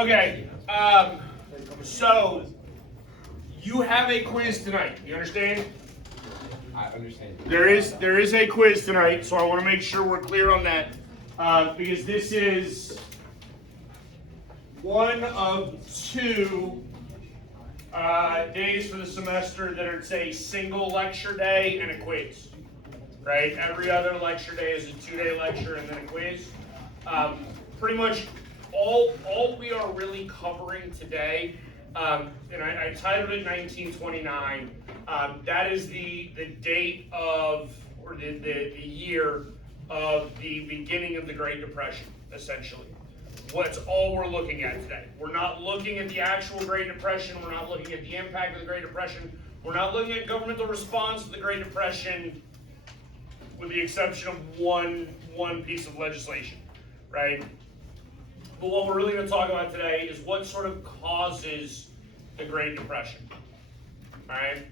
Okay, so you have a quiz tonight. You understand? I understand. There is a quiz tonight, so I want to make sure we're clear on that because this is one of two days for the semester that are, say, single lecture day and a quiz. Right? Every other lecture day is a 2-day lecture and then a quiz. Pretty much all we are really covering today, and I titled it 1929. That is the date of, or the year of the beginning of the Great Depression, essentially. What's all we're looking at today. We're not looking at the actual Great Depression. We're not looking at the impact of the Great Depression. We're not looking at governmental response to the Great Depression, with the exception of one piece of legislation, right? But what we're really going to talk about today is what sort of causes the Great Depression, all right?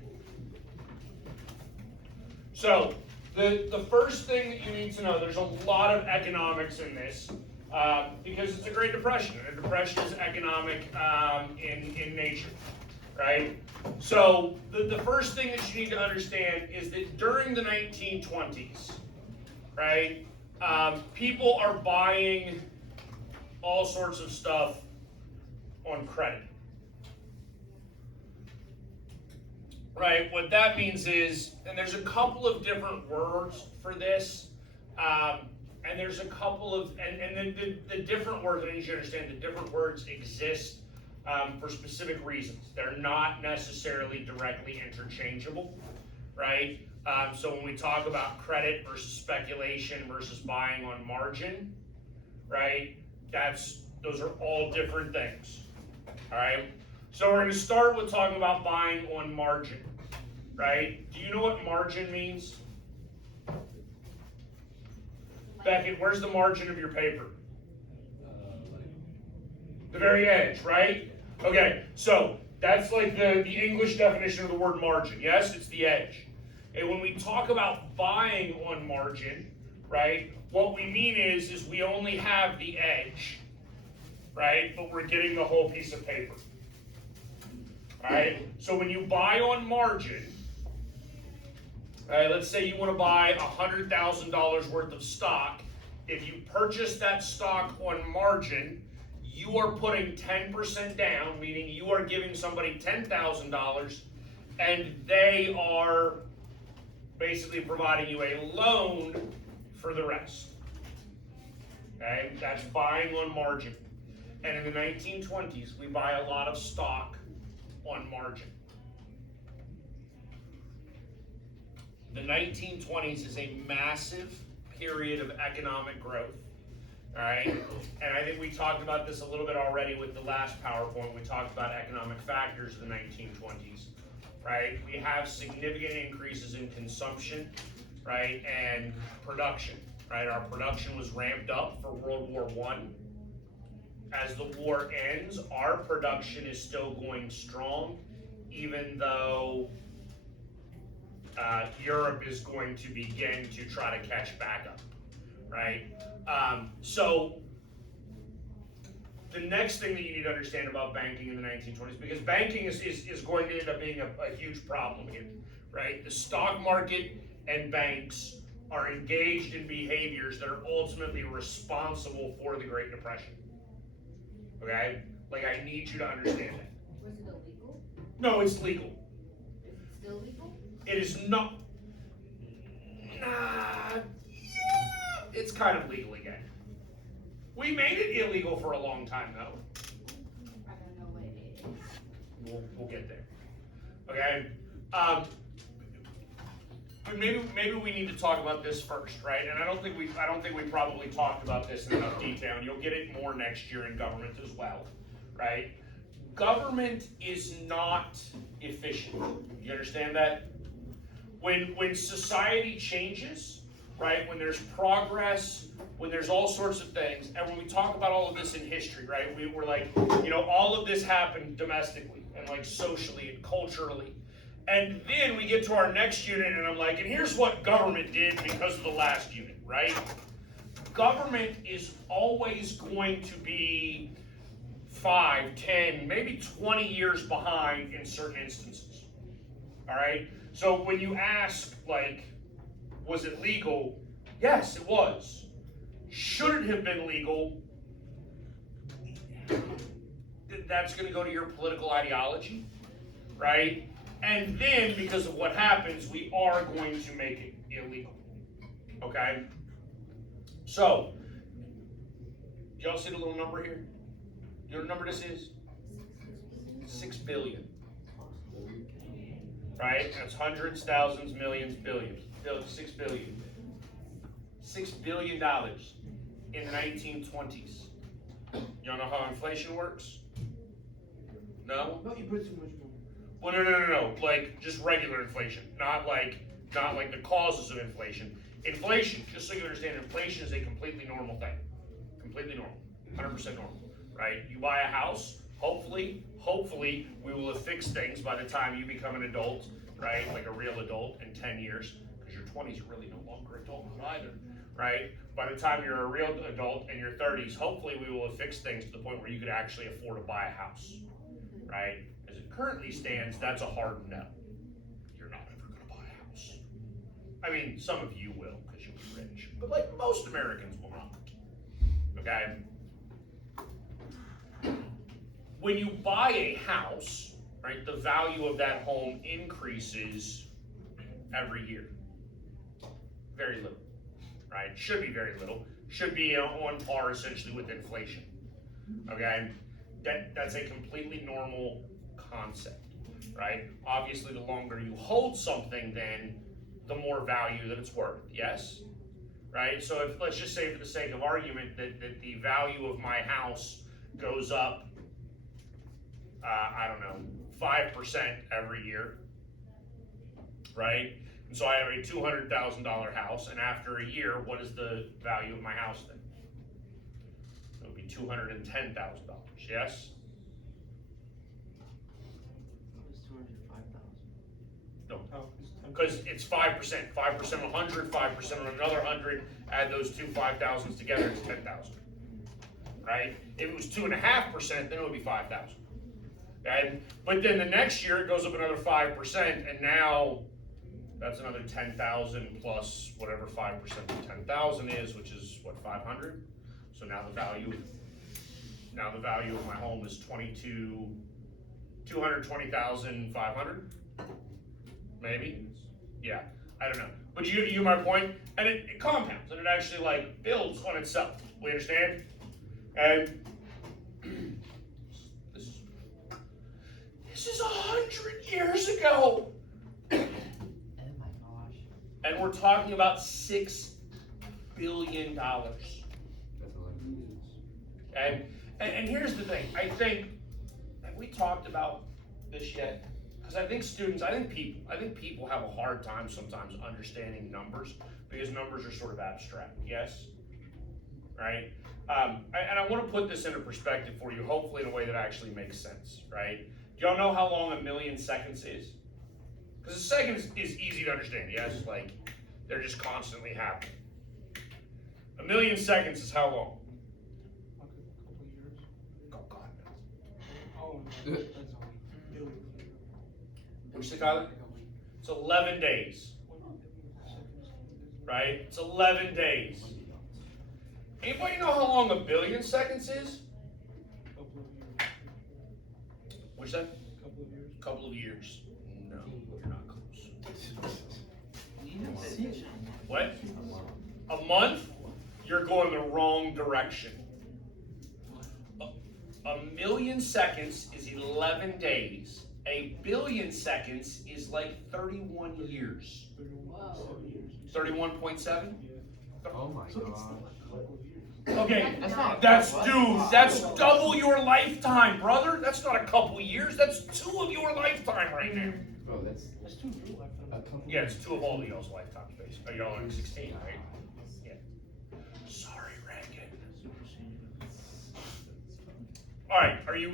So, the first thing that you need to know, there's a lot of economics in this, because it's a Great Depression. A depression is economic in nature, right? So, the first thing that you need to understand is that during the 1920s, right, people are buying all sorts of stuff on credit. Right, what that means is, and there's a couple of different words for this, and there's a couple of, and the different words, I need you to understand, the different words exist for specific reasons. They're not necessarily directly interchangeable, right? So when we talk about credit versus speculation versus buying on margin, right, those are all different things, all right? So we're going to start with talking about buying on margin, right? Do you know what margin means? Beckett, where's the margin of your paper? The very edge, right? Okay, so that's like the English definition of the word margin. Yes, it's the edge. And when we talk about buying on margin, right, what we mean is we only have the edge, right, but we're getting the whole piece of paper. Alright, so when you buy on margin, let's say you want to buy $100,000 worth of stock. If you purchase that stock on margin, you are putting 10% down, meaning you are giving somebody $10,000, and they are basically providing you a loan for the rest. Okay, that's buying on margin. And in the 1920s, we buy a lot of stock on margin. The 1920s is a massive period of economic growth, all right? And I think we talked about this a little bit already with the last PowerPoint. We talked about economic factors of the 1920s, right? We have significant increases in consumption, right, and production, right? Our production was ramped up for World War I. As the war ends, our production is still going strong, even though Europe is going to begin to try to catch back up, right? So the next thing that you need to understand about banking in the 1920s, because banking is going to end up being a huge problem here, right? The stock market and banks are engaged in behaviors that are ultimately responsible for the Great Depression. Okay? Like, I need you to understand that. Was it illegal? No, it's legal. Is it still legal? It is not. Yeah, it's kind of legal again. We made it illegal for a long time, though. I don't know what it is. We'll get there. Okay? But maybe we need to talk about this first, right? And I don't think we probably talked about this in enough detail, and you'll get it more next year in government as well, right? Government is not efficient. You understand that? When society changes, right? When there's progress, when there's all sorts of things, and when we talk about all of this in history, right? We're like, all of this happened domestically and like socially and culturally. And then we get to our next unit, and I'm like, and here's what government did because of the last unit, right? Government is always going to be 5, 10, maybe 20 years behind in certain instances. All right? So when you ask, like, was it legal? Yes, it was. Should it have been legal? That's going to go to your political ideology, right? And then, because of what happens, we are going to make it illegal. Okay? So, y'all see the little number here? You know what number this is? 6 billion. Right? That's hundreds, thousands, millions, billions. 6 billion. $6 billion in the 1920s. Y'all know how inflation works? No? No, you put too much more. Well, no. Like, just regular inflation. Not like the causes of inflation. Inflation, just so you understand, inflation is a completely normal thing. Completely normal. 100% normal. Right? You buy a house, hopefully, we will have fixed things by the time you become an adult, right? Like a real adult in 10 years. Because your 20s, you're really no longer adulthood either. Right? By the time you're a real adult in your 30s, hopefully we will have fixed things to the point where you could actually afford to buy a house. Right? As it currently stands, that's a hard no. You're not ever going to buy a house. I mean, some of you will, because you'll be rich. But like most Americans will not. Okay? When you buy a house, right, the value of that home increases every year. Very little, right? Should be very little. Should be on par essentially with inflation. Okay? That's a completely normal concept, right? Obviously, the longer you hold something, then the more value that it's worth, yes? Right? So if, let's just say for the sake of argument that the value of my house goes up, I don't know, 5% every year, right? And so I have a $200,000 house, and after a year, what is the value of my house then? It would be $210,000, yes? It's 205,000. No, Oh, it's 10. because it's 5%. 5% on 100, 5% on another 100, add those two 5,000s together, it's 10,000. Right? If it was 2.5%, then it would be 5,000. Okay? But then the next year it goes up another 5%, and now that's another 10,000 plus whatever 5% of 10,000 is, which is what, 500? So now the value of my home is 220,500, maybe. Yeah, I don't know. But you my point, and it compounds, and it actually like builds on itself. We understand? And this is 100 years ago. Oh my gosh. And we're talking about $6 billion. That's a lot of news. And here's the thing. I think, have we talked about this yet? Because I think people have a hard time sometimes understanding numbers because numbers are sort of abstract. Yes? Right? And I want to put this into perspective for you, hopefully in a way that actually makes sense. Right? Do y'all know how long a million seconds is? Because a second is easy to understand, yes? Like, they're just constantly happening. A million seconds is how long? Like a couple of years. Oh, God, no. Oh, no, that's all. Billion. What'd you say, Tyler? It's 11 days, right? It's 11 days. Anybody know how long a billion seconds is? Couple of years. What's that? Couple of years. Couple of years. No, you're not close. What? A month? You're going the wrong direction. A million seconds is 11 days. A billion seconds is like 31 years. 31.7? Yeah. Oh my god. Couple of years. Okay, That's not. that's double your lifetime, brother. That's not a couple years. That's 2 of your lifetime right now. Bro, that's That's too real. a couple. Yeah, it's 2 of all of y'all's lifetimes, basically. Y'all are 16, right? Yeah. Sorry, Reagan. Super senior. All right, are you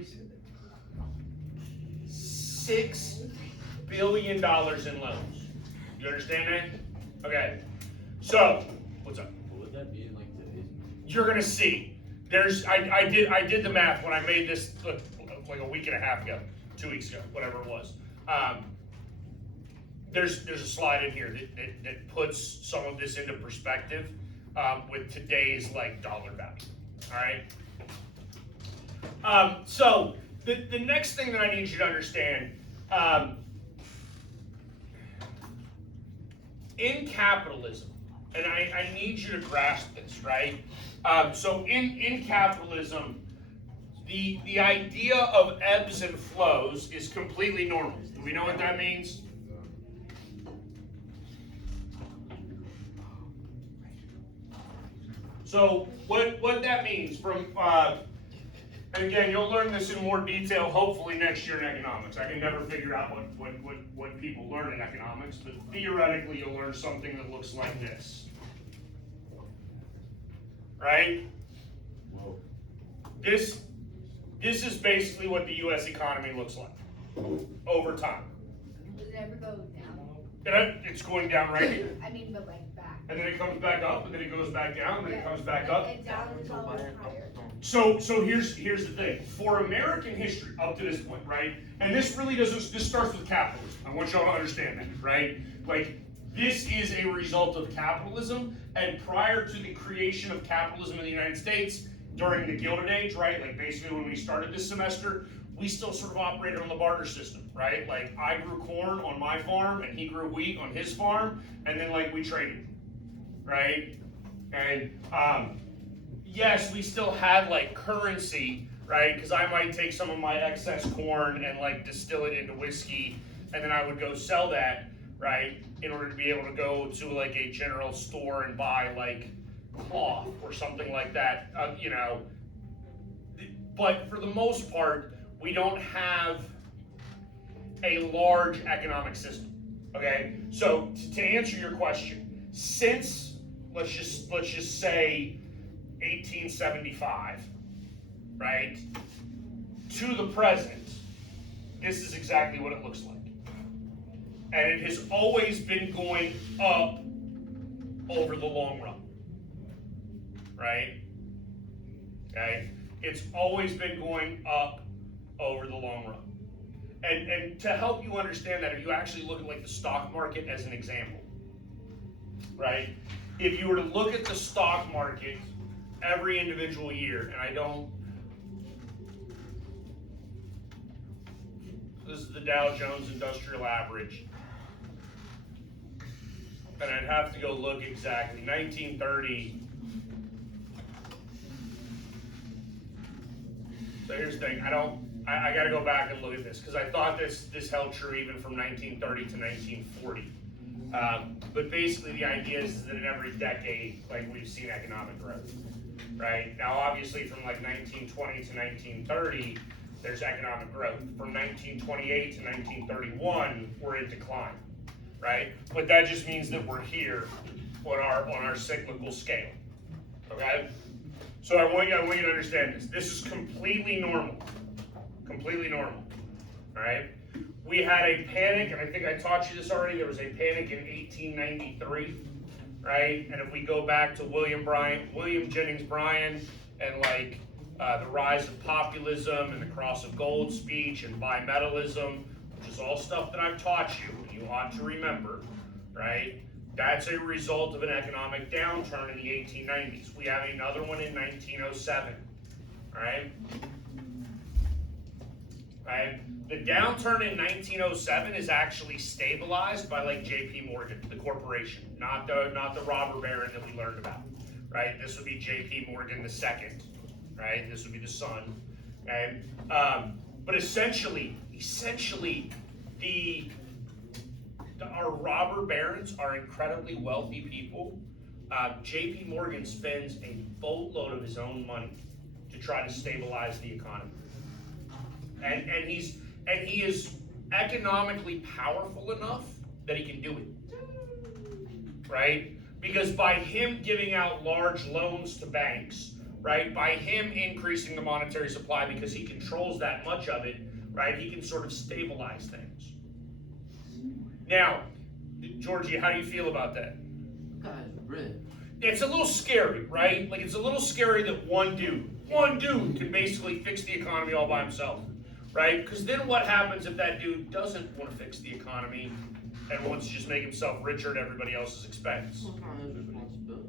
$6 billion in loans? You understand that? Okay. So, what's up? What would that be in like today's? You're gonna see. I did the math when I made this like a week and a half ago, 2 weeks ago, whatever it was. There's a slide in here that puts some of this into perspective with today's like dollar value. All right. So the next thing that I need you to understand, in capitalism, and I need you to grasp this, right? So in capitalism, the idea of ebbs and flows is completely normal. Do we know what that means? So what that means from, and again, you'll learn this in more detail hopefully next year in economics. I can never figure out what people learn in economics, but theoretically you'll learn something that looks like this. Right? Whoa. This is basically what the U.S. economy looks like over time. Does it ever go down? And it's going down right here. I mean, but like back. And then it comes back up, and then it goes back down, and then it comes back up. And down is always higher. So here's the thing. For American history up to this point, right? And this really doesn't, this starts with capitalism. I want y'all to understand that, right? Like, this is a result of capitalism, and prior to the creation of capitalism in the United States, during the Gilded Age, right? Like basically when we started this semester, we still sort of operated on the barter system, right? Like I grew corn on my farm and he grew wheat on his farm, and then like we traded, right? And yes, we still had like currency, right? Because I might take some of my excess corn and like distill it into whiskey, and then I would go sell that, right? In order to be able to go to like a general store and buy like cloth or something like that, you know. But for the most part, we don't have a large economic system. Okay, so to answer your question, since let's just say 1875, right, to the present, this is exactly what it looks like. And it has always been going up over the long run, right? Okay, it's always been going up over the long run. And to help you understand that, if you actually look at like the stock market as an example, right? If you were to look at the stock market every individual year, and I don't, this is the Dow Jones Industrial Average, and I'd have to go look exactly, 1930. So here's the thing, I gotta go back and look at this, because I thought this held true even from 1930 to 1940. But basically the idea is that in every decade, like we've seen economic growth, right? Now obviously from like 1920 to 1930, there's economic growth. From 1928 to 1931, we're in decline, right? But that just means that we're here on our cyclical scale, okay? So I want you to understand this. This is completely normal. Completely normal. All right? We had a panic, and I think I taught you this already. There was a panic in 1893, right? And if we go back to William Jennings Bryan, and like the rise of populism and the Cross of Gold speech and bimetallism, which is all stuff that I've taught you, and you ought to remember, right? That's a result of an economic downturn in the 1890s. We have another one in 1907, right? Right? The downturn in 1907 is actually stabilized by like J.P. Morgan, the corporation, not the robber baron that we learned about, right? This would be J.P. Morgan II, right? This would be the son, okay? But essentially, our robber barons are incredibly wealthy people. J.P. Morgan spends a boatload of his own money to try to stabilize the economy, and he is economically powerful enough that he can do it, right? Because by him giving out large loans to banks, right, by him increasing the monetary supply because he controls that much of it, right, he can sort of stabilize things. Now, Georgie, how do you feel about that? Guys, red. It's a little scary, right? Like, it's a little scary that one dude, one dude can basically fix the economy all by himself, right? Because then what happens if that dude doesn't want to fix the economy and wants to just make himself richer at everybody else's expense? Well, it's not his responsibility.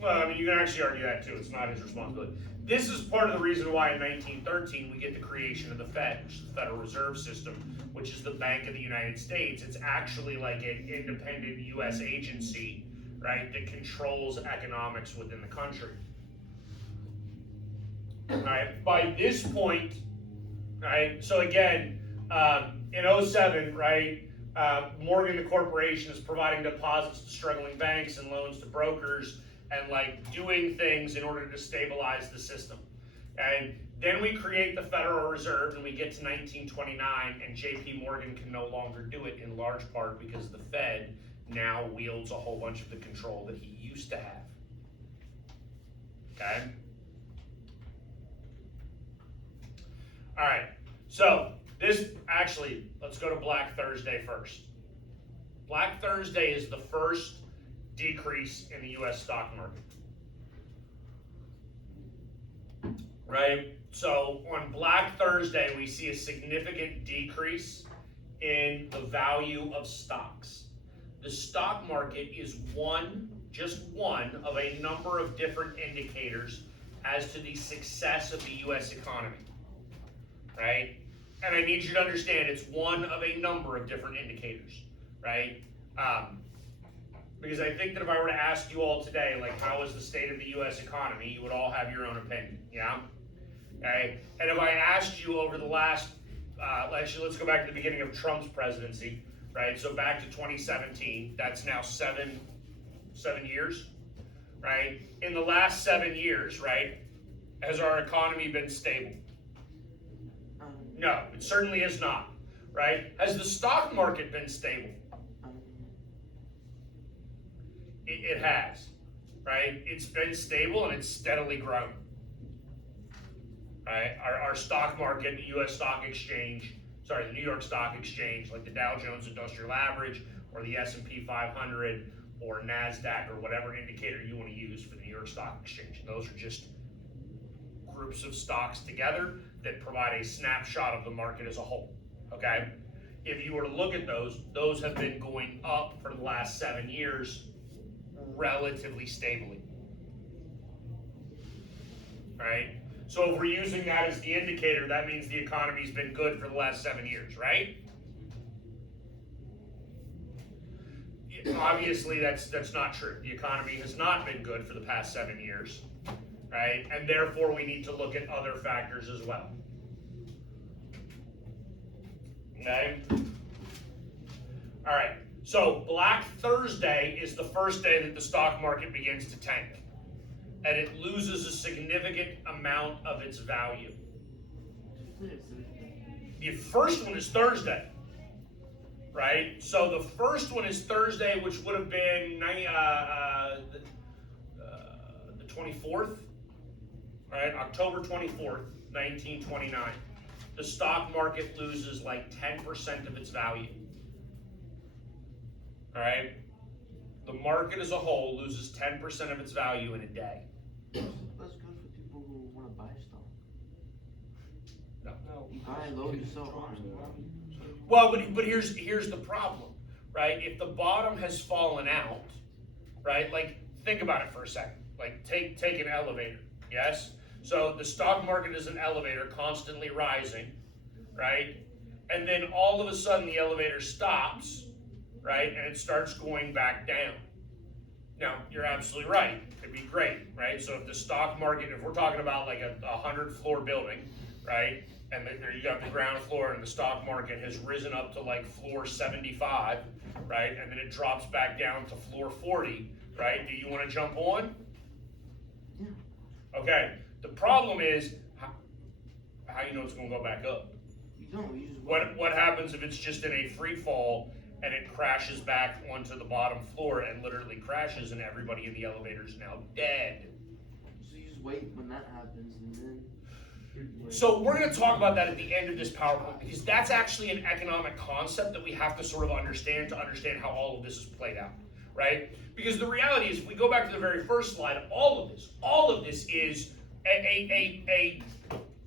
Well, I mean, you can actually argue that too. It's not his responsibility. This is part of the reason why in 1913 we get the creation of the Fed, which is the Federal Reserve System, which is the Bank of the United States. It's actually like an independent U.S. agency, right, that controls economics within the country. All right, by this point, right, so again, in 07, right, Morgan the corporation is providing deposits to struggling banks and loans to brokers and like doing things in order to stabilize the system. And then we create the Federal Reserve and we get to 1929 and JP Morgan can no longer do it in large part because the Fed now wields a whole bunch of the control that he used to have. Okay? All right, so this actually, let's go to Black Thursday first. Black Thursday is the first decrease in the US stock market. Right? So on Black Thursday, we see a significant decrease in the value of stocks. The stock market is just one of a number of different indicators as to the success of the US economy. Right? And I need you to understand it's one of a number of different indicators, right? Because I think that if I were to ask you all today, like, how is the state of the U.S. economy, you would all have your own opinion, yeah? Okay? And if I asked you over the last, actually, let's go back to the beginning of Trump's presidency, right? So back to 2017, that's now seven years, right? In the last 7 years, right, has our economy been stable? No, it certainly is not, right? Has the stock market been stable? It has, right? It's been stable and it's steadily grown, right? Our stock market, the U.S. Stock Exchange, the New York Stock Exchange, like the Dow Jones Industrial Average or the S&P 500 or NASDAQ or whatever indicator you want to use for the New York Stock Exchange. Those are just groups of stocks together that provide a snapshot of the market as a whole, okay? If you were to look at those have been going up for the last 7 years relatively stably, right? So if we're using that as the indicator, that means the economy's been good for the last 7 years, right? Obviously, that's not true. The economy has not been good for the past 7 years, right? And therefore, we need to look at other factors as well. Okay? All right. So Black Thursday is the first day that the stock market begins to tank, and it loses a significant amount of its value. The first one is Thursday, right? So the first one is Thursday, which would have been the 24th, right? October 24th, 1929. The stock market loses like 10% of its value. All right? The market as a whole loses 10% of its value in a day. That's good for people who want to buy stock. No. You buy low, you sell high. Well, but here's the problem, right? If the bottom has fallen out, right? Like, think about it for a second. Like, take an elevator, yes? So the stock market is an elevator constantly rising, right? And then all of a sudden the elevator stops, right? And it starts going back down. Now, you're absolutely right. It'd be great, right? So if the stock market, if we're talking about like a 100-floor building, right? And there you got the ground floor and the stock market has risen up to like floor 75, right? And then it drops back down to floor 40, right? Do you want to jump on? Yeah. Okay. The problem is, how you know it's going to go back up? You don't. You just What happens if it's just in a free fall and it crashes back onto the bottom floor and literally crashes and everybody in the elevator is now dead? So you just wait when that happens and then. So we're going to talk about that at the end of this PowerPoint because that's actually an economic concept that we have to sort of understand to understand how all of this is played out, right? Because the reality is, if we go back to the very first slide, all of this is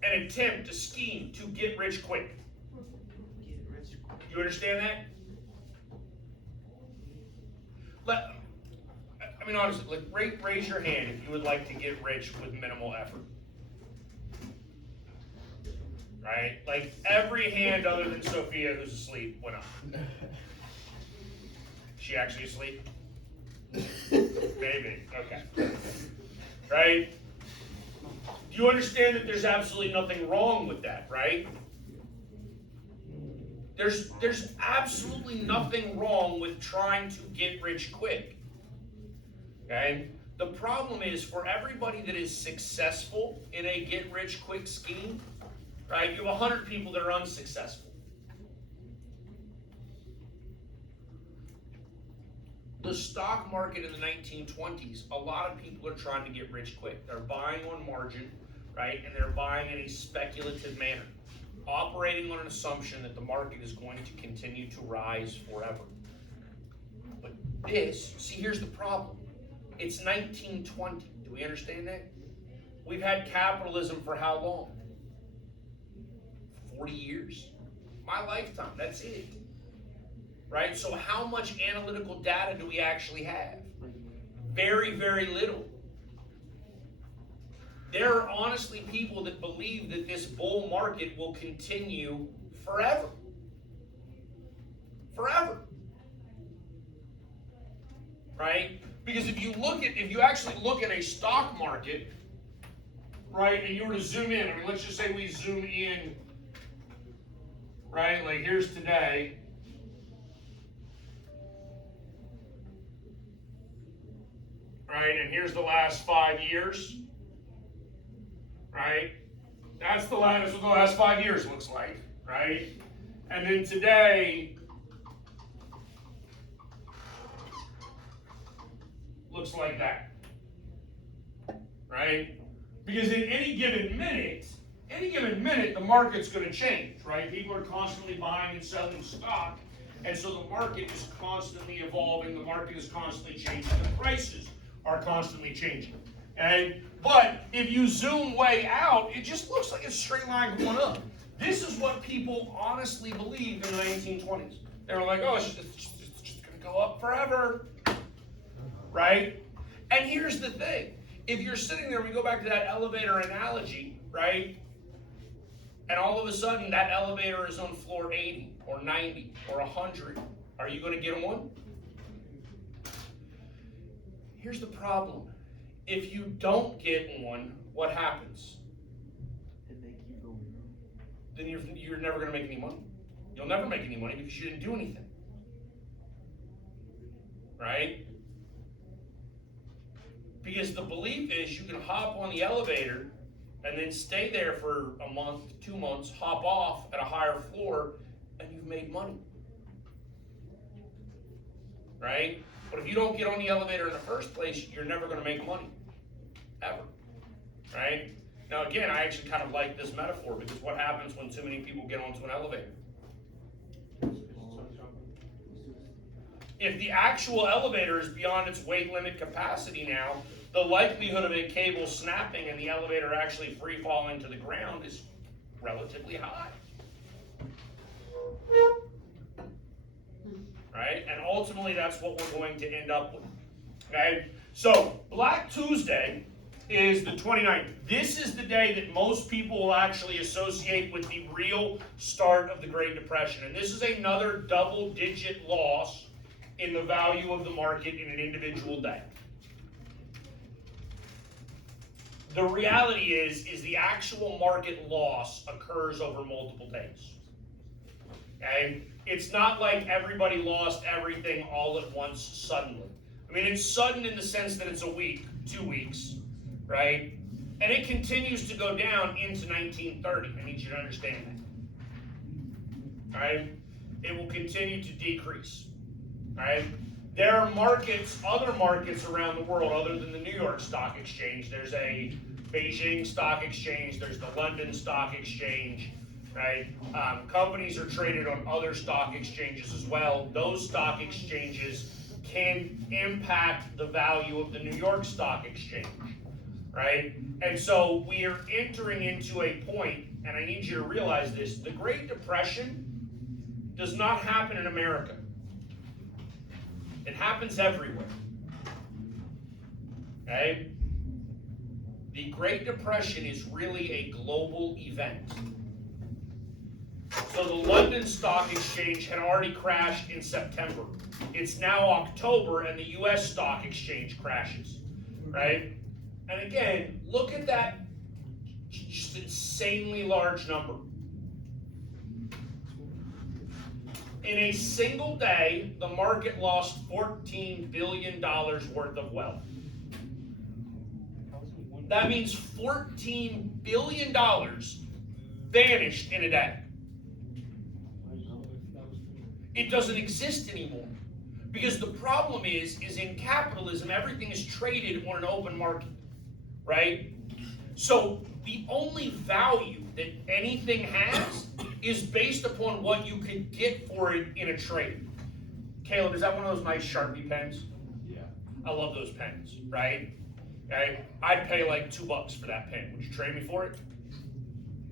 an attempt, a scheme to get rich quick. Get rich quick. You understand that? I mean, honestly, like, raise your hand if you would like to get rich with minimal effort. Right? Like, every hand other than Sophia who's asleep went up. She actually asleep? Maybe, okay. Right? Do you understand that there's absolutely nothing wrong with that, right? There's absolutely nothing wrong with trying to get rich quick. Okay? The problem is, for everybody that is successful in a get rich quick scheme, right, you have 100 people that are unsuccessful. The stock market in the 1920s, a lot of people are trying to get rich quick. They're buying on margin, right, and they're buying in a speculative manner, operating on an assumption that the market is going to continue to rise forever. But this, see, here's the problem. It's 1920. Do we understand that? We've had capitalism for how long? 40 years? My lifetime, that's it. Right? So how much analytical data do we actually have? Very, very little. There are honestly people that believe that this bull market will continue forever. Forever. Right? Because if you actually look at a stock market, right, and you were to zoom in, I mean, let's just say we zoom in, right, like here's today. Right, and here's the last 5 years. Right? That's what the last 5 years looks like, right? And then today looks like that. Right? Because in any given minute, the market's going to change, right? People are constantly buying and selling stock, and so the market is constantly evolving, the market is constantly changing, the prices are constantly changing. Okay? But if you zoom way out, it just looks like a straight line going up. This is what people honestly believed in the 1920s. They were like, oh, it's just going to go up forever. Right? And here's the thing. If you're sitting there, we go back to that elevator analogy, right? And all of a sudden, that elevator is on floor 80 or 90 or 100. Are you going to get on? Here's the problem. If you don't get one, what happens? It make you go numb. Then you're never going to make any money. You'll never make any money because you didn't do anything. Right? Because the belief is you can hop on the elevator and then stay there for a month, 2 months, hop off at a higher floor, and you've made money. Right? But if you don't get on the elevator in the first place, you're never going to make money. Ever. Right? Now again, I actually kind of like this metaphor because what happens when too many people get onto an elevator? If the actual elevator is beyond its weight limit capacity now, the likelihood of a cable snapping and the elevator actually free falling to the ground is relatively high. Right? And ultimately, that's what we're going to end up with. Okay? So, Black Tuesday is the 29th. This is the day that most people will actually associate with the real start of the Great Depression. And this is another double-digit loss in the value of the market in an individual day. The reality is the actual market loss occurs over multiple days. Okay? It's not like everybody lost everything all at once suddenly. I mean, it's sudden in the sense that it's a week, 2 weeks, right? And it continues to go down into 1930. I need you to understand that. All right? It will continue to decrease. All right? There are markets, other markets around the world other than the New York Stock Exchange. There's a Beijing Stock Exchange. There's the London Stock Exchange. Right? Companies are traded on other stock exchanges as well. Those stock exchanges can impact the value of the New York Stock Exchange. right? And so we are entering into a point, and I need you to realize this, the Great Depression does not happen in America. It happens everywhere. Okay? The Great Depression is really a global event. So the London Stock Exchange had already crashed in September. It's now October and the US Stock Exchange crashes, right? And again, look at that just insanely large number. In a single day, the market lost $14 billion worth of wealth. That means $14 billion vanished in a day. It doesn't exist anymore. Because the problem is in capitalism, everything is traded on an open market, right? So the only value that anything has is based upon what you can get for it in a trade. Caleb, is that one of those nice Sharpie pens? Yeah. I love those pens, right? Okay, I'd pay like $2 for that pen. Would you trade me for it?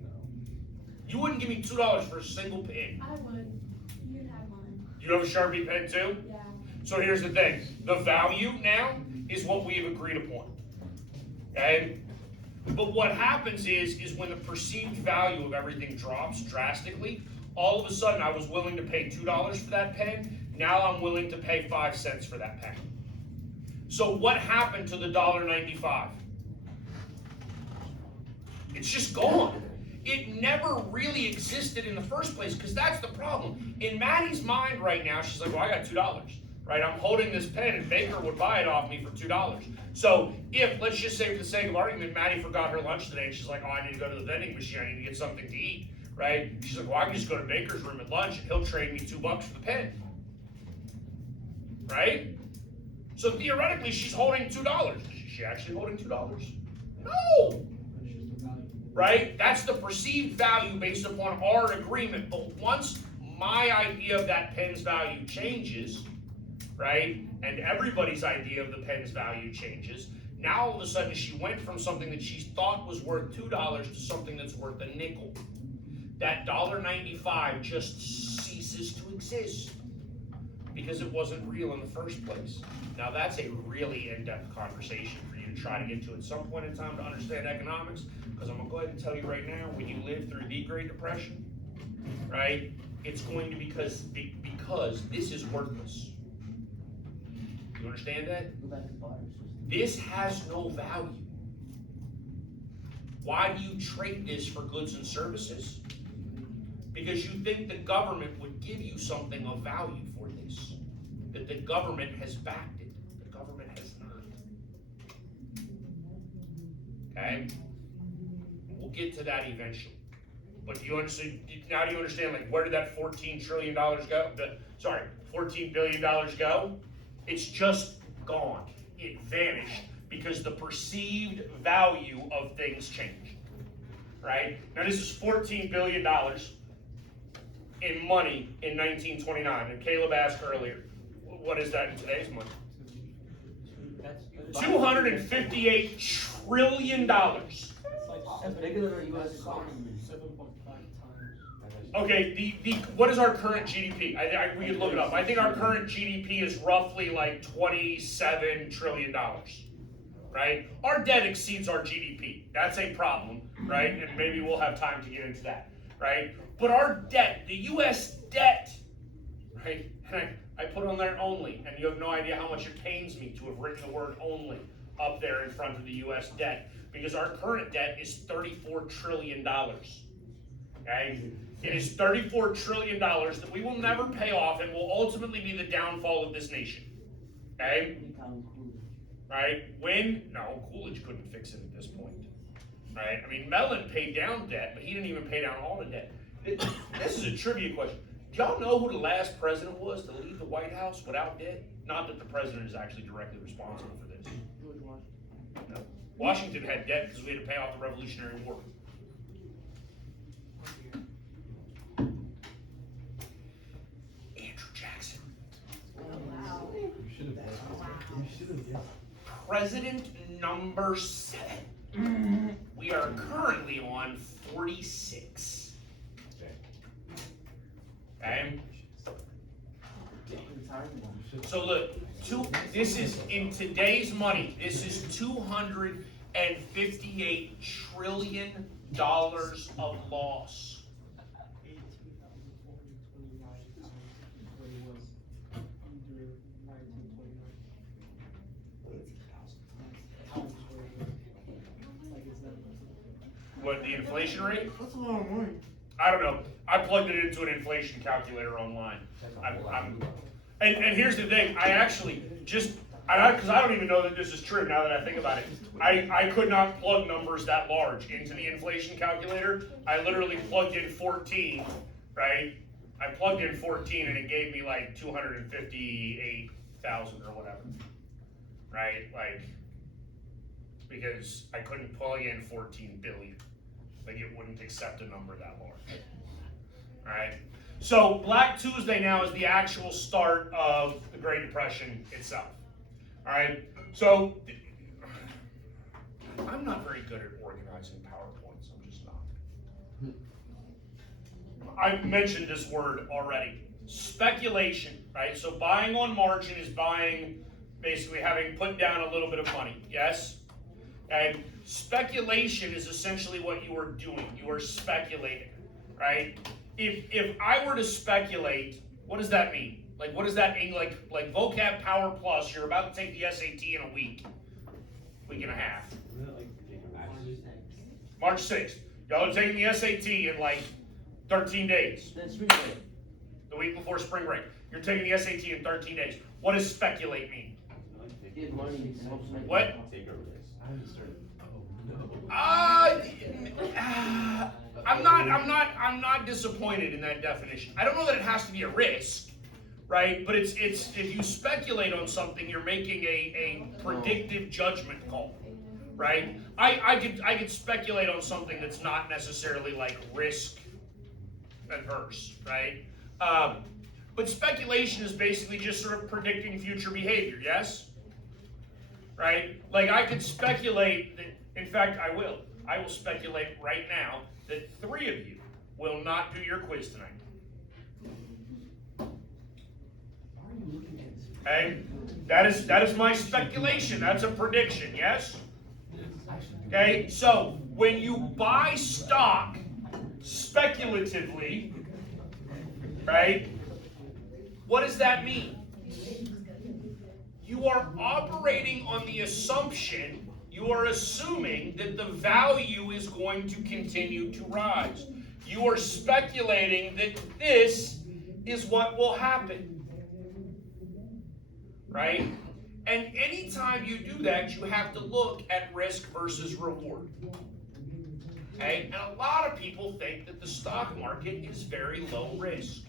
No. You wouldn't give me $2 for a single pen. I would. You can have mine. You have a Sharpie pen too? Yeah. So here's the thing. The value now is what we have agreed upon. Okay? But what happens is when the perceived value of everything drops drastically, all of a sudden I was willing to pay $2 for that pen. Now I'm willing to pay 5 cents for that pen. So what happened to the $1.95? It's just gone. It never really existed in the first place, because that's the problem. In Maddie's mind right now, she's like, well, I got $2, right? I'm holding this pen and Baker would buy it off me for $2. So if, let's just say for the sake of argument, Maddie forgot her lunch today and she's like, oh, I need to go to the vending machine, I need to get something to eat, right? She's like, well, I can just go to Baker's room at lunch and he'll trade me $2 for the pen, right? So theoretically, she's holding $2. Is she actually holding $2? No! Right? That's the perceived value based upon our agreement. But once my idea of that pen's value changes, right, and everybody's idea of the pen's value changes, now all of a sudden she went from something that she thought was worth $2 to something that's worth a nickel. That $1.95 just ceases to exist because it wasn't real in the first place. Now that's a really in-depth conversation for you to try to get to at some point in time to understand economics, because I'm going to go ahead and tell you right now, when you live through the Great Depression, right, it's going to be because this is worthless. You understand that? Go back to barter system. This has no value. Why do you trade this for goods and services? Because you think the government would give you something of value for this. That the government has backed it. The government has not. Okay? We'll get to that eventually. But you understand, now do you understand, like, where did that $14 trillion go? $14 billion go? It's just gone. It vanished because the perceived value of things changed. Right? Now this is $14 billion in money in 1929. And Caleb asked earlier, what is that in today's money? That's $258 trillion. That's bigger than our U.S. economy. 7.5 times. Okay, what is our current GDP? We could look it up. I think our current GDP is roughly like $27 trillion, right? Our debt exceeds our GDP. That's a problem, right? And maybe we'll have time to get into that, right? But our debt, the U.S. debt, right? And I put on there only, and you have no idea how much it pains me to have written the word only up there in front of the U.S. debt, because our current debt is $34 trillion, okay? It is $34 trillion that we will never pay off and will ultimately be the downfall of this nation, okay? Right? No, Coolidge couldn't fix it at this point, right? I mean, Mellon paid down debt, but he didn't even pay down all the debt. This is a trivia question. Do y'all know who the last president was to leave the White House without debt? Not that the president is actually directly responsible for this. George Washington. No. Washington had debt because we had to pay off the Revolutionary War. Andrew Jackson. Oh, wow. You should have. Wow. You should have. President number 7. We are currently on 46. Okay? So look, this is, in today's money, this is $258 trillion of loss. 18,429 times what it was during 1929. Times what it was. Like it's never. What, the inflation rate? That's a lot of money. I don't know. I plugged it into an inflation calculator online. And here's the thing, I actually because I don't even know that this is true now that I think about it. I could not plug numbers that large into the inflation calculator. I literally plugged in 14, right? I plugged in 14 and it gave me like 258,000 or whatever, right? Like, because I couldn't plug in 14 billion. Like, it wouldn't accept a number that large, right? So Black Tuesday now is the actual start of the Great Depression itself. All right. So I'm not very good at organizing PowerPoints. I'm just not. I mentioned this word already. Speculation, right? So buying on margin is buying, basically having put down a little bit of money. Yes. And speculation is essentially what you are doing. You are speculating, right? If I were to speculate, what does that mean? Like, what does that mean? Like vocab power plus, you're about to take the SAT in a week and a half. March 6th. Y'all are taking the SAT in like 13 days. Then spring break. The week before spring break. You're taking the SAT in 13 days. What does speculate mean? Get money to help make What? I'm not disappointed in that definition. I don't know that it has to be a risk, right? But it's if you speculate on something, you're making a predictive judgment call, right? I could speculate on something that's not necessarily like risk adverse, right? But speculation is basically just sort of predicting future behavior, yes? Right? Like I could speculate that, in fact, I will speculate right now that 3 of you will not do your quiz tonight. Okay? That is my speculation. That's a prediction, yes? Okay, so when you buy stock speculatively, right, what does that mean? You are operating on the assumption, you are assuming that the value is going to continue to rise. You are speculating that this is what will happen, right? And anytime you do that, you have to look at risk versus reward. Okay? And a lot of people think that the stock market is very low risk.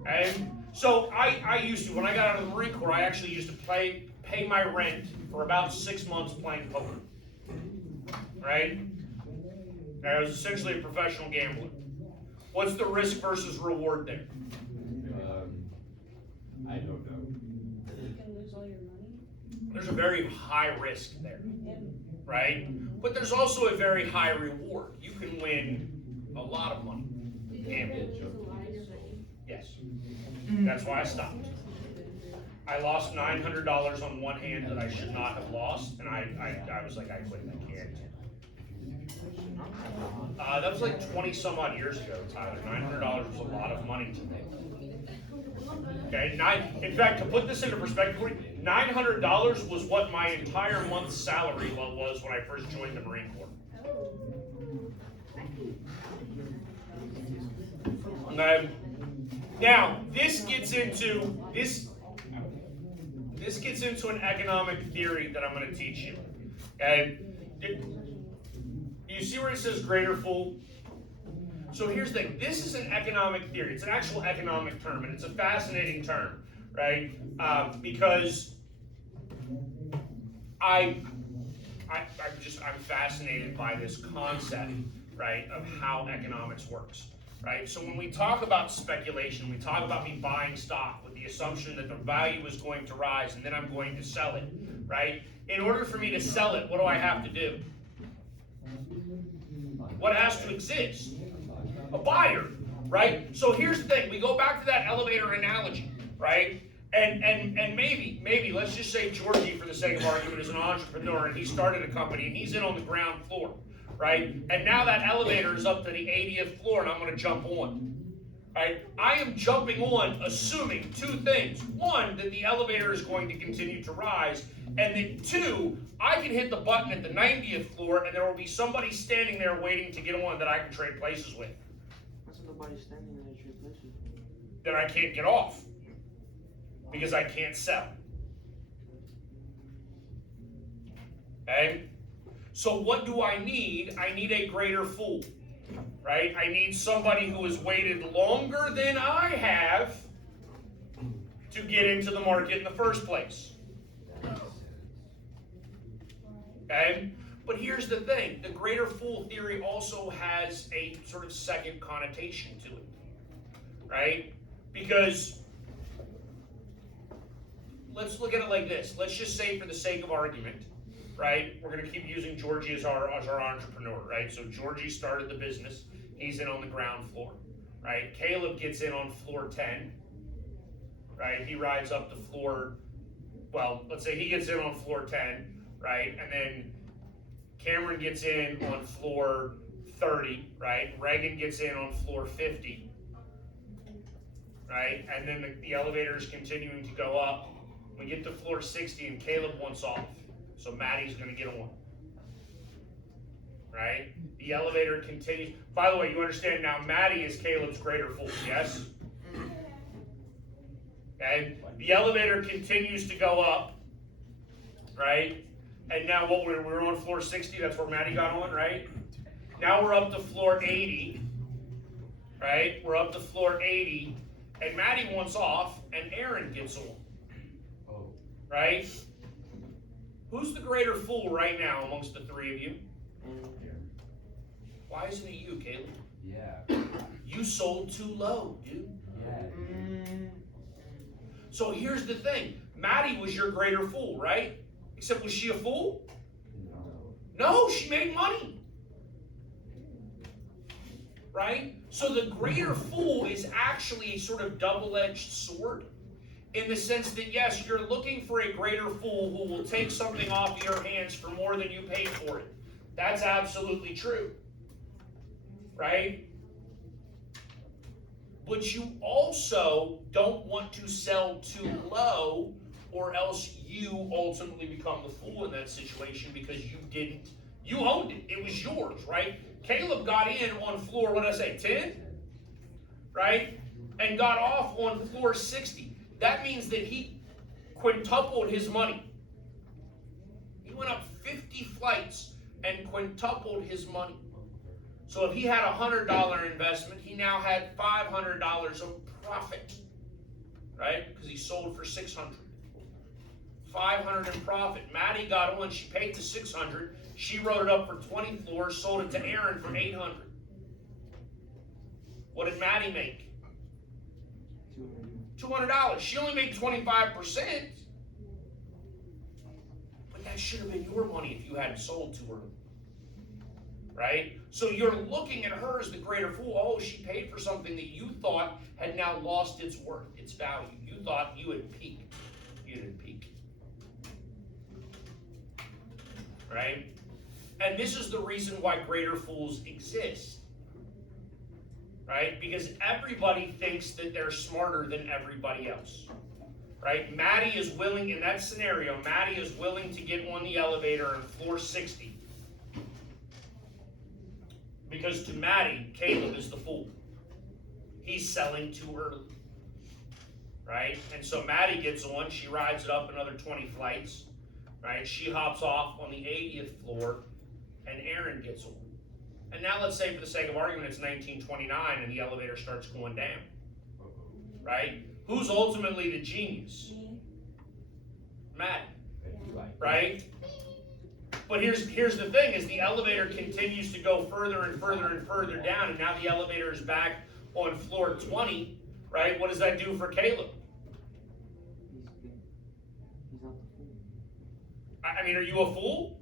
Okay? So I used to, when I got out of the Marine Corps, I actually used to pay my rent for about 6 months playing poker. Right? I was essentially a professional gambler. What's the risk versus reward there? I don't know. You can lose all your money. There's a very high risk there, right? But there's also a very high reward. You can win a lot of money. Did you ever lose a lot of your money? Yes. That's why I stopped. I lost $900 on one hand that I should not have lost, and I was like, I quit, I can't. That was like 20 some odd years ago, Tyler. $900 was a lot of money to me. Okay, in fact, to put this into perspective, $900 was what my entire month's salary was when I first joined the Marine Corps. Okay. Now, this gets into an economic theory that I'm going to teach you. Okay? You see where it says greater fool? So here's the thing. This is an economic theory. It's an actual economic term, and it's a fascinating term, right? Because I'm fascinated by this concept, right, of how economics works. Right? So when we talk about speculation, we talk about me buying stock with the assumption that the value is going to rise and then I'm going to sell it. right? In order for me to sell it, what do I have to do? What has to exist? A buyer, right? So here's the thing, we go back to that elevator analogy, right? And maybe, let's just say Georgie, for the sake of argument, is an entrepreneur and he started a company and he's in on the ground floor, right? And now that elevator is up to the 80th floor and I'm gonna jump on, right? I am jumping on assuming two things. One, that the elevator is going to continue to rise, and then two, I can hit the button at the 90th floor and there will be somebody standing there waiting to get on that I can trade places with, What's nobody standing there at your place? that I can't get off because I can't sell. Okay? So what do I need? I need a greater fool, right? I need somebody who has waited longer than I have to get into the market in the first place. Okay? But here's the thing, the greater fool theory also has a sort of second connotation to it, right? Because let's look at it like this. Let's just say, for the sake of argument, right, we're going to keep using Georgie as our entrepreneur, right? So Georgie started the business. He's in on the ground floor, right? Caleb gets in on floor 10, right? He rides up to floor, well, let's say he gets in on floor 10, right? And then Cameron gets in on floor 30, right? Reagan gets in on floor 50, right? And then the elevator is continuing to go up. We get to floor 60 and Caleb wants off. So Maddie's gonna get on, right? The elevator continues. By the way, you understand now Maddie is Caleb's greater fool, yes? Okay, the elevator continues to go up, right? And now what we're on floor 60, that's where Maddie got on, right? Now we're up to floor 80, right? We're up to floor 80, and Maddie wants off, and Aaron gets on, right? Who's the greater fool right now amongst the three of you? Why isn't it you, Caleb? Yeah. You sold too low, dude. Yeah. So here's the thing. Maddie was your greater fool, right? Except, was she a fool? No, she made money. Right? So the greater fool is actually a sort of double-edged sword, in the sense that, yes, you're looking for a greater fool who will take something off your hands for more than you paid for it. That's absolutely true. Right? But you also don't want to sell too low, or else you ultimately become the fool in that situation, because you owned it. It was yours, right? Caleb got in on floor, what did I say, 10? Right? And got off on floor 60. That means that he quintupled his money. He went up 50 flights and quintupled his money. So if he had a $100 investment, he now had $500 of profit, right? Because he sold for $600. $500 in profit. Maddie got on, she paid the $600. She wrote it up for 20 floors, sold it to Aaron for $800. What did Maddie make? $200. She only made 25%. But that should have been your money if you hadn't sold to her. Right? So you're looking at her as the greater fool. Oh, she paid for something that you thought had now lost its worth, its value. You thought you had peaked. You didn't peak. Right? And this is the reason why greater fools exist. Right? Because everybody thinks that they're smarter than everybody else. Right? Maddie is willing, in that scenario, Maddie is willing to get on the elevator on floor 60. Because to Maddie, Caleb is the fool. He's selling too early. Right? And so Maddie gets on, she rides it up another 20 flights. Right? She hops off on the 80th floor, and Aaron gets on. And now let's say, for the sake of argument, it's 1929 and the elevator starts going down. Right? Who's ultimately the genius? Maddie. Right? But here's the thing, is the elevator continues to go further and further and further down, and now the elevator is back on floor 20, right? What does that do for Caleb? He's not the fool. I mean, are you a fool?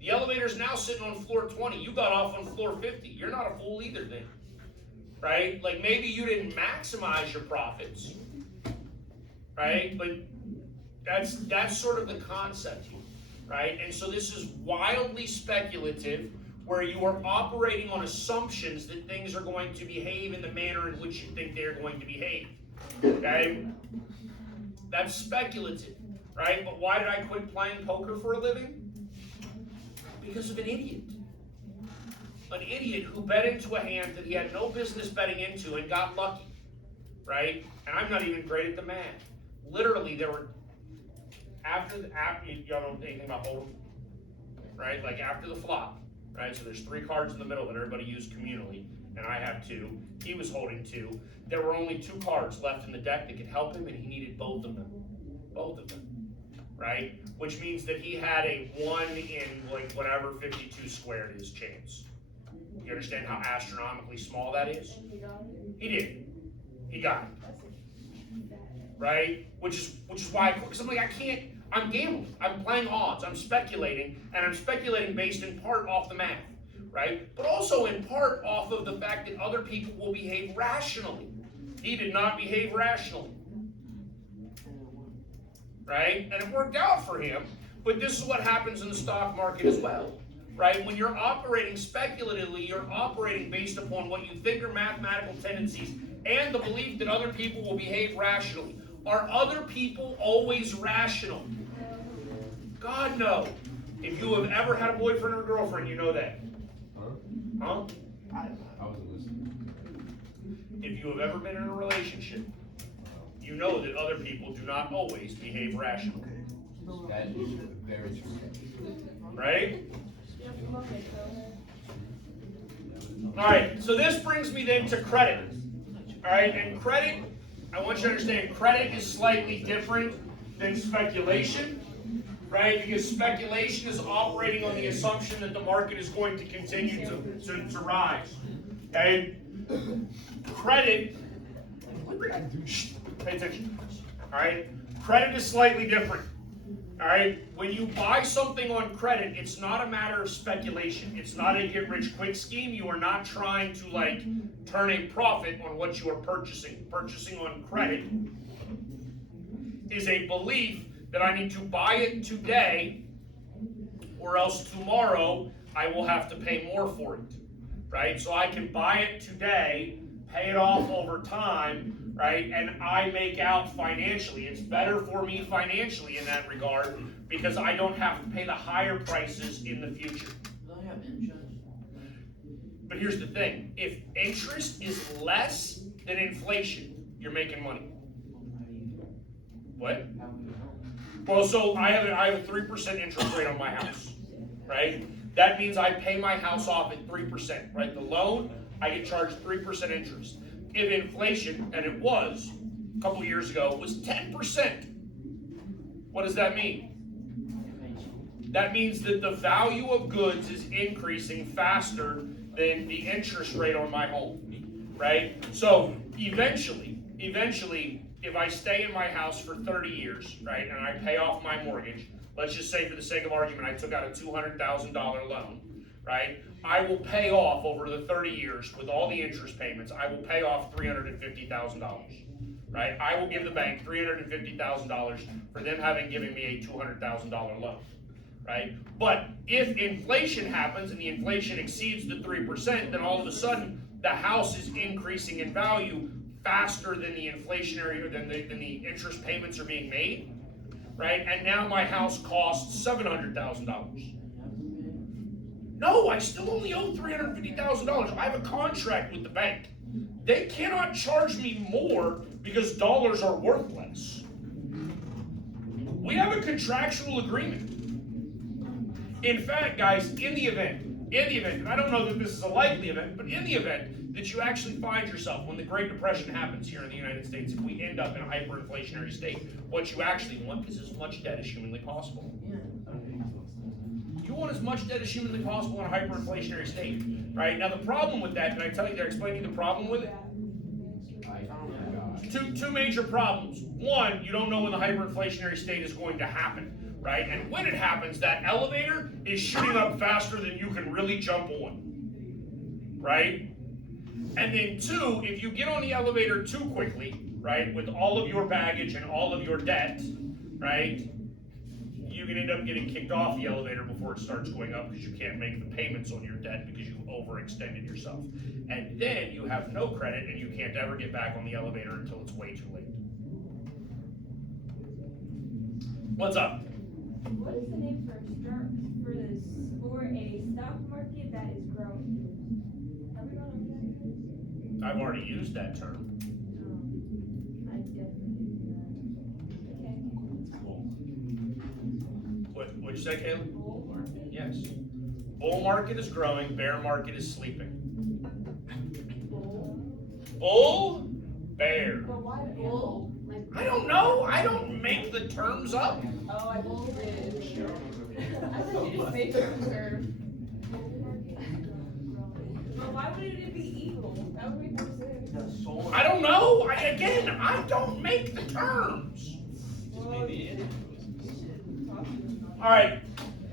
The elevator's now sitting on floor 20. You got off on floor 50. You're not a fool either then. Right? Like maybe you didn't maximize your profits. Right? But that's sort of the concept here. Right? And so this is wildly speculative, where you are operating on assumptions that things are going to behave in the manner in which you think they're going to behave. Okay? That's speculative, right? But why did I quit playing poker for a living? Because of an idiot. An idiot who bet into a hand that he had no business betting into and got lucky, right? And I'm not even great at the math. Literally, there were, after y'all know anything about hold'em, right? Like after the flop, right? So there's 3 cards in the middle that everybody used communally, and I have 2. He was holding 2. There were only 2 cards left in the deck that could help him, and he needed both of them. Both of them, right? Which means that he had a 1 in like whatever 52 squared is chance. You understand how astronomically small that is? He did. He got it. Right? Which is why, because I'm like, I can't, I'm gambling. I'm playing odds. I'm speculating, and I'm speculating based in part off the math, right? But also in part off of the fact that other people will behave rationally. He did not behave rationally. Right? And it worked out for him, but this is what happens in the stock market as well. Right? When you're operating speculatively, you're operating based upon what you think are mathematical tendencies and the belief that other people will behave rationally. Are other people always rational? God, no. If you have ever had a boyfriend or girlfriend, you know that. Huh? I wasn't listening. If you have ever been in a relationship, you know that other people do not always behave rationally. That is very true. Right? Alright, so this brings me then to credit. Alright, and credit, I want you to understand, credit is slightly different than speculation. Right? Because speculation is operating on the assumption that the market is going to continue to rise. Okay? Credit, pay attention. Alright? Credit is slightly different. Alright? When you buy something on credit, it's not a matter of speculation. It's not a get-rich-quick scheme. You are not trying to, like, turn a profit on what you are purchasing. Purchasing on credit is a belief that I need to buy it today, or else tomorrow I will have to pay more for it. Right? So I can buy it today, pay it off over time, right? And I make out financially. It's better for me financially in that regard because I don't have to pay the higher prices in the future. Don't have interest. But here's the thing. If interest is less than inflation, you're making money. What? Well, so I have a 3% interest rate on my house, right? That means I pay my house off at 3%, right? The loan, I get charged 3% interest. If inflation, and it was a couple years ago, was 10%, what does that mean? That means that the value of goods is increasing faster than the interest rate on my home, right? So eventually, if I stay in my house for 30 years, right, and I pay off my mortgage, let's just say for the sake of argument, I took out a $200,000 loan, right? I will pay off over the 30 years with all the interest payments, I will pay off $350,000, right? I will give the bank $350,000 for them having given me a $200,000 loan, right? But if inflation happens and the inflation exceeds the 3%, then all of a sudden the house is increasing in value faster than the inflationary, or than the interest payments are being made, right? And now my house costs $700,000. No, I still only owe $350,000. I have a contract with the bank. They cannot charge me more because dollars are worth less. We have a contractual agreement. In fact, guys, in the event, and I don't know that this is a likely event, but in the event that you actually find yourself, when the Great Depression happens here in the United States, if we end up in a hyperinflationary state, what you actually want is as much debt as humanly possible. You want as much debt as humanly possible in a hyperinflationary state, right? Now the problem with that, can I explain to you the problem with it? Two major problems. One, you don't know when the hyperinflationary state is going to happen. right? And when it happens, that elevator is shooting up faster than you can really jump on, right? And then two, if you get on the elevator too quickly, right, with all of your baggage and all of your debt, right, you can end up getting kicked off the elevator before it starts going up because you can't make the payments on your debt because you overextended yourself. And then you have no credit and you can't ever get back on the elevator until it's way too late. What's up? What is the name for a stock market that is growing? Have we gone over that? I've already used that term. I definitely did that. Okay. What'd you say, Caleb? Bull market? Yes. Bull market is growing, bear market is sleeping. Bull. Bull, bear. But why bull? Like. I don't know. I don't make the terms up. Oh, I just did. I thought you just made the term. But why wouldn't it be evil? That would make more sense. I don't know. I don't make the terms. All right.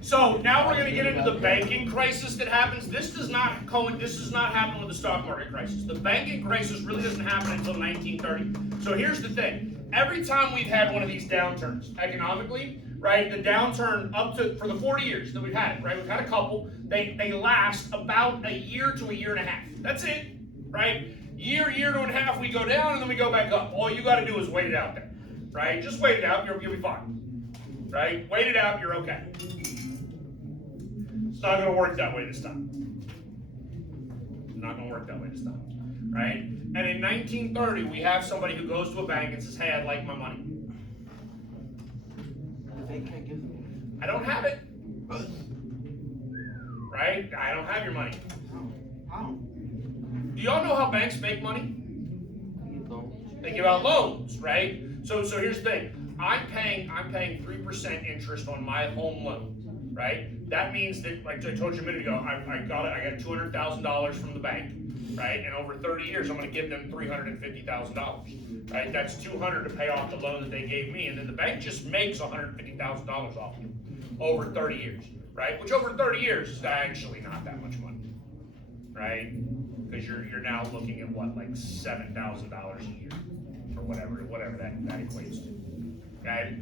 So now we're going to get into the banking crisis that happens. This does not happen with the stock market crisis. The banking crisis really doesn't happen until 1930. So here's the thing. Every time we've had one of these downturns economically, right, the downturn for the 40 years that we've had it, right, we've had a couple, they last about a year to a year and a half. That's it, right? Year to and a half, we go down and then we go back up. All you got to do is wait it out there, right? Just wait it out, you'll be fine, right? Wait it out, you're okay. It's not going to work that way this time. It's not going to work that way this time, right? And in 1930, we have somebody who goes to a bank and says, hey, I'd like my money. The bank can't give them. I don't have it. Right? I don't have your money. How? Do y'all know how banks make money? You don't. They give out loans, right? So here's the thing. I'm paying 3% interest on my home loan, right? That means that, like I told you a minute ago, I got $200,000 from the bank, right? And over 30 years, I'm going to give them $350,000, right? That's $200 to pay off the loan that they gave me, and then the bank just makes $150,000 off you over 30 years, right? Which over 30 years is actually not that much money, right? Because you're now looking at what, like $7,000 a year, or whatever that equates to, okay?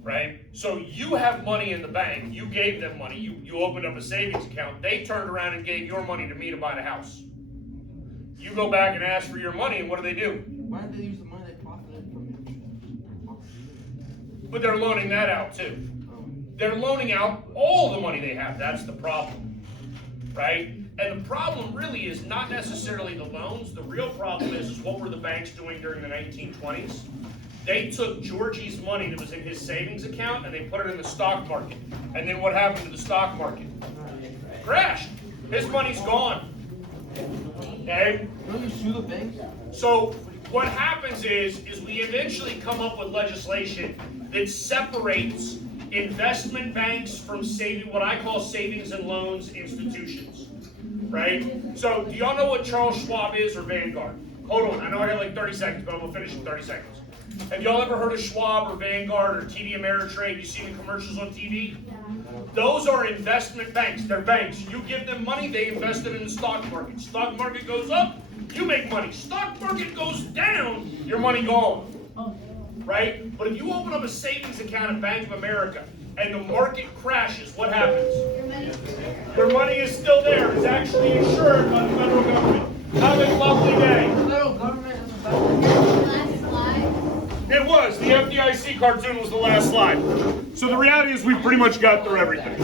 Right? So you have money in the bank, you gave them money, you opened up a savings account, they turned around and gave your money to me to buy the house. You go back and ask for your money, and what do? Why did they use the money they profited from interest? But they're loaning that out too. They're loaning out all the money they have, that's the problem, right? And the problem really is not necessarily the loans, the real problem is what were the banks doing during the 1920s? They took Georgie's money that was in his savings account and they put it in the stock market. And then what happened to the stock market? Crashed. His money's gone. Okay? Don't you sue the banks? So what happens is we eventually come up with legislation that separates investment banks from what I call savings and loans institutions. Right? So do y'all know what Charles Schwab is or Vanguard? Hold on, I know I got like 30 seconds, but I'm gonna finish in 30 seconds. Have y'all ever heard of Schwab or Vanguard or TD Ameritrade? You see the commercials on TV? Those are investment banks. They're banks. You give them money, they invest it in the stock market. Stock market goes up, you make money. Stock market goes down, your money gone. Right? But if you open up a savings account at Bank of America and the market crashes, what happens? Your money is still there. It's actually insured by the federal government. Have a lovely day. The federal government is a Last slide. It was. The FDIC cartoon was the last slide. So the reality is we pretty much got through everything.